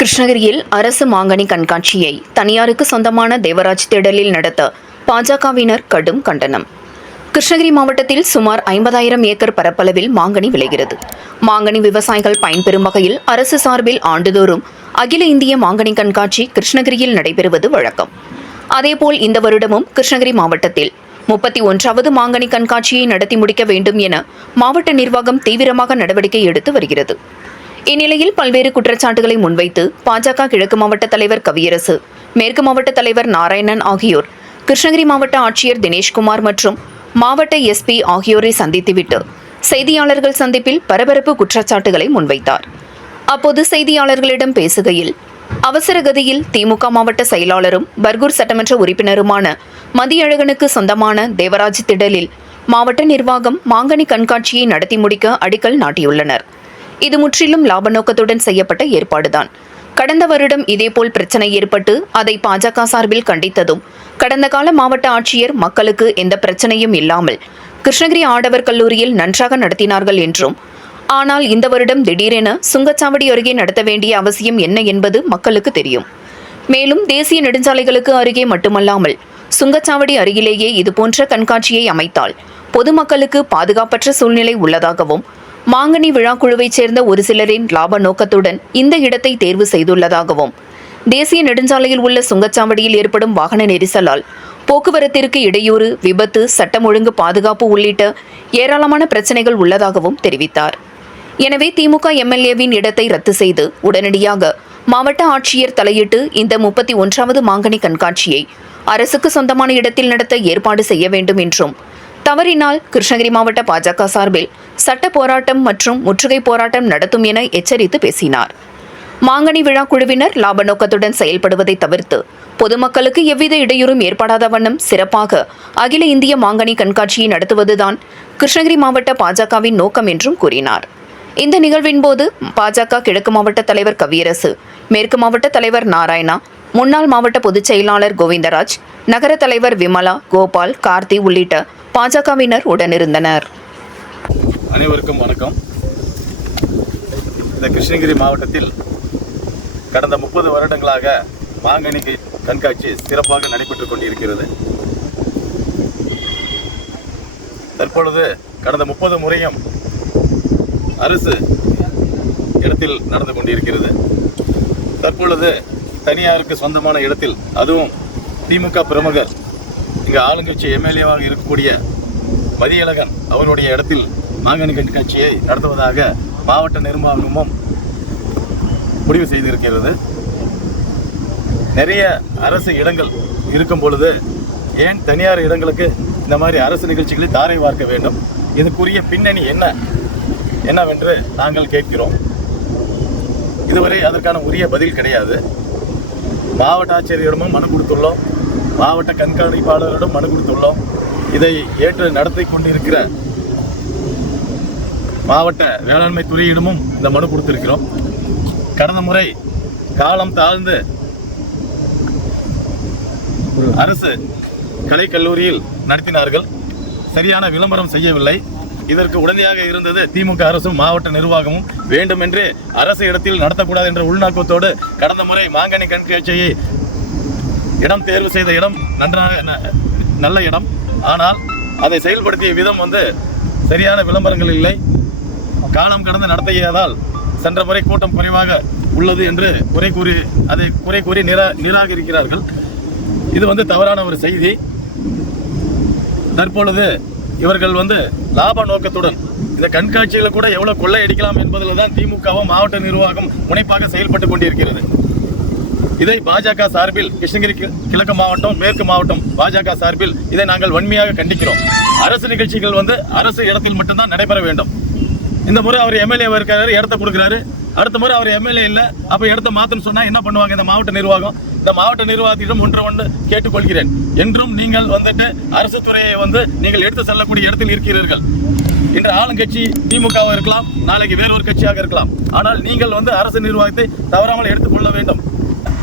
கிருஷ்ணகிரியில் அரசு மாங்கனி கண்காட்சியை தனியாருக்கு சொந்தமான தேவராஜ் திடலில் நடத்த பாஜகவினர் கடும் கண்டனம். கிருஷ்ணகிரி மாவட்டத்தில் சுமார் ஐம்பதாயிரம் ஏக்கர் பரப்பளவில் மாங்கனி விளைகிறது. மாங்கனி விவசாயிகள் பயன்பெறும் வகையில் அரசு சார்பில் ஆண்டுதோறும் அகில இந்திய மாங்கனி கண்காட்சி கிருஷ்ணகிரியில் நடைபெறுவது வழக்கம். அதேபோல் இந்த வருடமும் கிருஷ்ணகிரி மாவட்டத்தில் முப்பத்தி ஒன்றாவது மாங்கனி கண்காட்சியை நடத்தி முடிக்க வேண்டும் என மாவட்ட நிர்வாகம் தீவிரமாக நடவடிக்கை எடுத்து வருகிறது. இந்நிலையில் பல்வேறு குற்றச்சாட்டுகளை முன்வைத்து பாஜக கிழக்கு மாவட்ட தலைவர் கவியரசு மேற்கு மாவட்ட தலைவர் நாராயணன் ஆகியோர் கிருஷ்ணகிரி மாவட்ட ஆட்சியர் தினேஷ்குமார் மற்றும் மாவட்ட எஸ்பி ஆகியோரை சந்தித்துவிட்டு செய்தியாளர்கள் சந்திப்பில் பரபரப்பு குற்றச்சாட்டுகளை முன்வைத்தார். அப்போது செய்தியாளர்களிடம் பேசுகையில் அவசர கதியில் திமுக மாவட்ட செயலாளரும் பர்கூர் சட்டமன்ற உறுப்பினருமான மதியழகனுக்கு சொந்தமான தேவராஜ் திடலில் மாவட்ட நிர்வாகம் மாங்கனி கண்காட்சியை நடத்தி முடிக்க அடிக்கல் நாட்டியுள்ளனர். இது முற்றிலும் லாப நோக்கத்துடன் செய்யப்பட்ட ஏற்பாடுதான். கடந்த வருடம் இதேபோல் பிரச்சனை ஏற்பட்டு அதை பாஜக சார்பில் கண்டித்ததும் கடந்த கால மாவட்ட ஆட்சியர் மக்களுக்கு எந்த பிரச்சனையும் இல்லாமல் கிருஷ்ணகிரி ஆடவர் கல்லூரியில் நன்றாக நடத்தினார்கள் என்றும் ஆனால் இந்த வருடம் திடீரென சுங்கச்சாவடி அருகே நடத்த வேண்டிய அவசியம் என்ன என்பது மக்களுக்கு தெரியும். மேலும் தேசிய நெடுஞ்சாலைகளுக்கு அருகே மட்டுமல்லாமல் சுங்கச்சாவடி அருகிலேயே இதுபோன்ற கண்காட்சியை அமைத்தால் பொதுமக்களுக்கு பாதுகாப்பற்ற சூழ்நிலை உள்ளதாகவும் மாங்கனி விழா குழுவைச் சேர்ந்த ஒரு சிலரின் லாப நோக்கத்துடன் இந்த இடத்தை தேர்வு செய்துள்ளதாகவும் தேசிய நெடுஞ்சாலையில் உள்ள சுங்கச்சாவடியில் ஏற்படும் வாகன நெரிசலால் போக்குவரத்திற்கு இடையூறு விபத்து சட்டம் ஒழுங்கு பாதுகாப்பு உள்ளிட்ட ஏராளமான பிரச்சனைகள் உள்ளதாகவும் தெரிவித்தார். எனவே திமுக எம்எல்ஏவின் இடத்தை ரத்து செய்து உடனடியாக மாவட்ட ஆட்சியர் தலையிட்டு இந்த முப்பத்தி ஒன்றாவது மாங்கனி கண்காட்சியை அரசுக்கு சொந்தமான இடத்தில் நடத்த ஏற்பாடு செய்ய வேண்டும் என்றும் தவறினால் கிருஷ்ணகிரி மாவட்ட பாஜக சார்பில் சட்ட போராட்டம் மற்றும் முற்றுகை போராட்டம் நடத்தும் என எச்சரித்து பேசினார். மாங்கனி விழா குழுவினர் லாப நோக்கத்துடன் செயல்படுவதை தவிர்த்து பொதுமக்களுக்கு எவ்வித இடையூறும் ஏற்படாத வண்ணம் சிறப்பாக அகில இந்திய மாங்கனி கண்காட்சியை நடத்துவதுதான் கிருஷ்ணகிரி மாவட்ட பாஜகவின் நோக்கம் என்றும் கூறினார். இந்த நிகழ்வின் போது பாஜக கிழக்கு மாவட்ட தலைவர் கவியரசு மேற்கு மாவட்ட தலைவர் நாராயணா முன்னாள் மாவட்ட பொதுச் செயலாளர் கோவிந்தராஜ் நகர தலைவர் விமலா கோபால் கார்த்தி உள்ளிட்ட பாஜகவினர் உடனிருந்தனர். அனைவருக்கும் வணக்கம். இந்த கிருஷ்ணகிரி மாவட்டத்தில் கடந்த முப்பது வருடங்களாக மாங்கனி கண்காட்சி சிறப்பாக நடைபெற்றுக் கொண்டிருக்கிறது. தற்பொழுது கடந்த முப்பது முறையும் அரசு இடத்தில் நடந்து கொண்டிருக்கிறது. தற்பொழுது தனியாருக்கு சொந்தமான இடத்தில் அதுவும் திமுக பிரமுகர் இங்கு ஆளுங்கட்சி எம்எல்ஏவாக இருக்கக்கூடிய மதியழகன் அவருடைய இடத்தில் மாங்கனி கண்காட்சியை நடத்துவதாக மாவட்ட நிர்வாகமும் முடிவு செய்திருக்கிறது. நிறைய அரசு இடங்கள் இருக்கும் பொழுது ஏன் தனியார் இடங்களுக்கு இந்த மாதிரி அரசு நிகழ்ச்சிகளை தாரை வார்க்க வேண்டும்? இதுக்குரிய பின்னணி என்ன? என்னவென்று நாங்கள் கேட்கிறோம். இதுவரை அதற்கான உரிய பதில் கிடையாது. மாவட்ட ஆட்சியரிடமும் மனு கொடுத்துள்ளோம். மாவட்ட கண்காணிப்பாளரிடம் மனு கொடுத்துள்ளோம். இதை ஏற்று நடத்தி கொண்டிருக்கிற மாவட்ட வேளாண்மை துறையிடமும் இந்த மனு கொடுத்திருக்கிறோம். கடந்த முறை காலம் தாழ்ந்து அரசு கலைக்கல்லூரியில் நடத்தினார்கள். சரியான விளம்பரம் செய்யவில்லை. இதற்கு உடனடியாக இருந்தது திமுக அரசும் மாவட்ட நிர்வாகமும். வேண்டுமென்று அரசு இடத்தில் நடத்தக்கூடாது என்ற உள்நோக்கத்தோடு கடந்த முறை மாங்கனி கண்காட்சியை இடம் தேர்வு செய்த இடம் நன்றாக ந- நல்ல இடம். ஆனால் அதை செயல்படுத்திய விதம் வந்து சரியான விளம்பரங்கள் இல்லை. காலம் கடந்து நடத்தியதால் சென்ற முறை கூட்டம் குறைவாக உள்ளது என்று குறை கூறி அதை குறை கூறி நிரா நிராகரிக்கிறார்கள். இது வந்து தவறான ஒரு செய்தி. தற்பொழுது இவர்கள் வந்து லாப நோக்கத்துடன் இந்த கண்காட்சியில் கூட எவ்வளோ கொள்ளையடிக்கலாம் என்பதில் தான் திமுகவும் மாவட்ட நிர்வாகம் முனைப்பாக செயல்பட்டு கொண்டிருக்கிறது. இதை பாஜக சார்பில் கிருஷ்ணகிரி கி- கிழக்கு மாவட்டம் மேற்கு மாவட்டம் பாஜக சார்பில் இதை நாங்கள் வன்மையாக கண்டிக்கிறோம். அரசு நிகழ்ச்சிகள் வந்து அரசு இடத்தில் மட்டும்தான் நடைபெற வேண்டும். இந்த முறை அவர் எம்எல்ஏவாக இருக்காரு இடத்த கொடுக்குறாரு. அடுத்த முறை அவர் எம்எல்ஏ இல்ல அப்ப இடத்த மாத்தன்னு சொன்னா என்ன பண்ணுவாங்க இந்த மாவட்ட நிர்வாகம்? இந்த மாவட்ட நிர்வாகத்திடம் ஒன்று ஒன்று கேட்டுக்கொள்கிறேன். என்றும் நீங்கள் வந்துட்டு அரசு துறையை வந்து நீங்கள் எடுத்து செல்லக்கூடிய இடத்தில் இருக்கிறீர்கள். இன்று ஆளுங்கட்சி திமுகவாக இருக்கலாம் நாளைக்கு வேறொரு கட்சியாக இருக்கலாம். ஆனால் நீங்கள் வந்து அரசு நிர்வாகத்தை தவறாமல் எடுத்துக்கொள்ள வேண்டும்.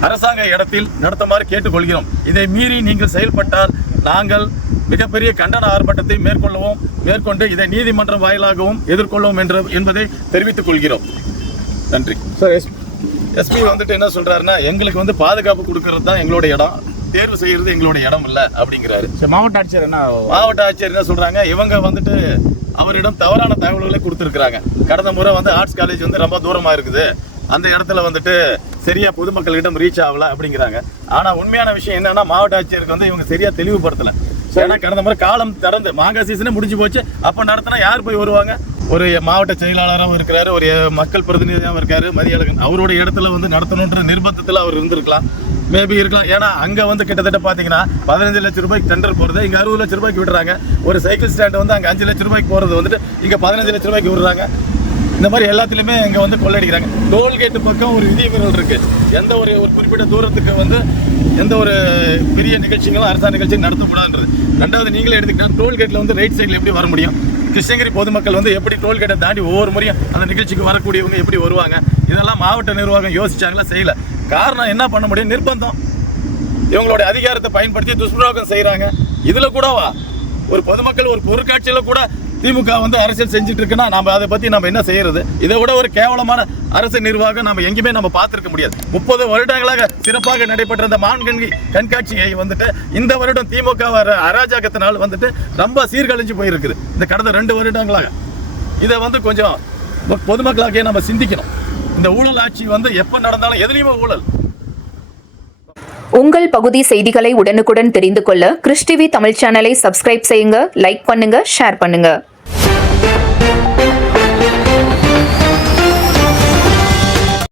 அரசாங்க இடத்தில் நடத்துமாறு கேட்டுக்கொள்கிறோம். இதை மீறி நீங்கள் செயல்பட்டால் நாங்கள் மிகப்பெரிய கண்டன ஆர்ப்பாட்டத்தை மேற்கொள்ளவும் மேற்கொண்டு இதை நீதிமன்றம் வாயிலாகவும் எதிர்கொள்வோம் என்ற என்பதை தெரிவித்துக் கொள்கிறோம். நன்றி. சார் எஸ் எஸ்பி வந்துட்டு என்ன சொல்றாருன்னா எங்களுக்கு வந்து பாதுகாப்பு கொடுக்கறது தான் எங்களோட இடம். தேர்வு செய்யறது எங்களோட இடம் இல்ல அப்படிங்கிறாரு. சரி மாவட்ட ஆட்சியர் என்ன மாவட்ட ஆட்சியர் என்ன சொல்றாங்க இவங்க வந்துட்டு அவரிடம் தவறான தகவல்களை கொடுத்துருக்காங்க கடந்த முறை வந்து ஆர்ட்ஸ் காலேஜ் வந்து ரொம்ப தூரமா இருக்குது. அந்த இடத்துல வந்துட்டு சரியா பொதுமக்கள்கிட்ட ரீச் ஆகல அப்படிங்கிறாங்க. ஆனா உண்மையான விஷயம் என்னன்னா மாவட்ட ஆட்சியருக்கு வந்து இவங்க சரியா தெளிவுபடுத்தல. ஏன்னா கடந்த முறை காலம் திறந்து மாங்காய் சீசனே முடிஞ்சு போச்சு. அப்போ நடத்தினா யார் போய் வருவாங்க? ஒரு மாவட்ட செயலாளராகவும் இருக்கிறாரு ஒரு மக்கள் பிரதிநிதியாகவும் இருக்காரு மரியாதை அவருடைய இடத்துல வந்து நடத்தணுன்ற நிர்பந்தத்தில் அவர் இருந்திருக்கலாம். மேபி இருக்கலாம். ஏன்னா அங்கே வந்து கிட்டத்தட்ட பார்த்தீங்கன்னா பதினஞ்சு லட்சம் ரூபாய்க்கு டெண்டர் போகிறது இங்கே அறுபது லட்ச ரூபாய்க்கு விடுறாங்க. ஒரு சைக்கிள் ஸ்டாண்ட் வந்து அங்கே அஞ்சு லட்சம் ரூபாய்க்கு போகிறது வந்துட்டு இங்கே பதினஞ்சு லட்சம் ரூபாய்க்கு விடுறாங்க. இந்த மாதிரி எல்லாத்துலேயுமே இங்கே வந்து கொள்ளையடிக்கிறாங்க. டோல்கேட்டு பக்கம் ஒரு விதிமுறைகள் இருக்குது எந்த ஒரு ஒரு குறிப்பிட்ட தூரத்துக்கு வந்து எந்த ஒரு பெரிய நிகழ்ச்சிகளும் அரசாங்க நிகழ்ச்சியும் நடத்தக்கூடாதுன்றது. ரெண்டாவது நீங்களே எடுத்துக்கிட்டால் டோல்கேட்டில் வந்து ரைட் சைடில் எப்படி வர முடியும்? கிருஷ்ணகிரி பொதுமக்கள் வந்து எப்படி டோல்கேட்டை தாண்டி ஒவ்வொரு முறையும் அந்த நிகழ்ச்சிக்கு வரக்கூடியவங்க எப்படி வருவாங்க? இதெல்லாம் மாவட்ட நிர்வாகம் யோசிச்சாங்களா? செய்யலை. காரணம் என்ன பண்ண முடியும்? நிர்பந்தம். இவங்களுடைய அதிகாரத்தை பயன்படுத்தி துஷ்பிரயோகம் செய்கிறாங்க இதில் கூடவா? ஒரு பொதுமக்கள் ஒரு பொருட்காட்சியில் கூட திமுக வந்து அரசியல் செஞ்சுட்டு இருக்குன்னா நம்ம அதை பற்றி நம்ம என்ன செய்யறது? இதை விட ஒரு கேவலமான அரசு நிர்வாகம் நம்ம எங்கேயுமே நம்ம பார்த்துருக்க முடியாது. முப்பது வருடங்களாக சிறப்பாக நடைபெற்ற இந்த மான்கண்கி கண்காட்சியை வந்துட்டு இந்த வருடம் திமுக வர அராஜகத்தினால் வந்துட்டு ரொம்ப சீர்கழிஞ்சு போயிருக்குது. இந்த கடந்த ரெண்டு வருடங்களாக. இதை வந்து கொஞ்சம் பொ- பொதுமக்களாகிய நம்ம சிந்திக்கணும். இந்த ஊழல் ஆட்சி வந்து எப்போ நடந்தாலும் எதுலேயுமே ஊழல். உங்கள் பகுதி செய்திகளை உடனுக்குடன் தெரிந்து கொள்ள கிறிஸ்டிவி தமிழ் சேனலை சப்ஸ்கிரைப் செய்யுங்க லைக் பண்ணுங்க ஷேர் பண்ணுங்க.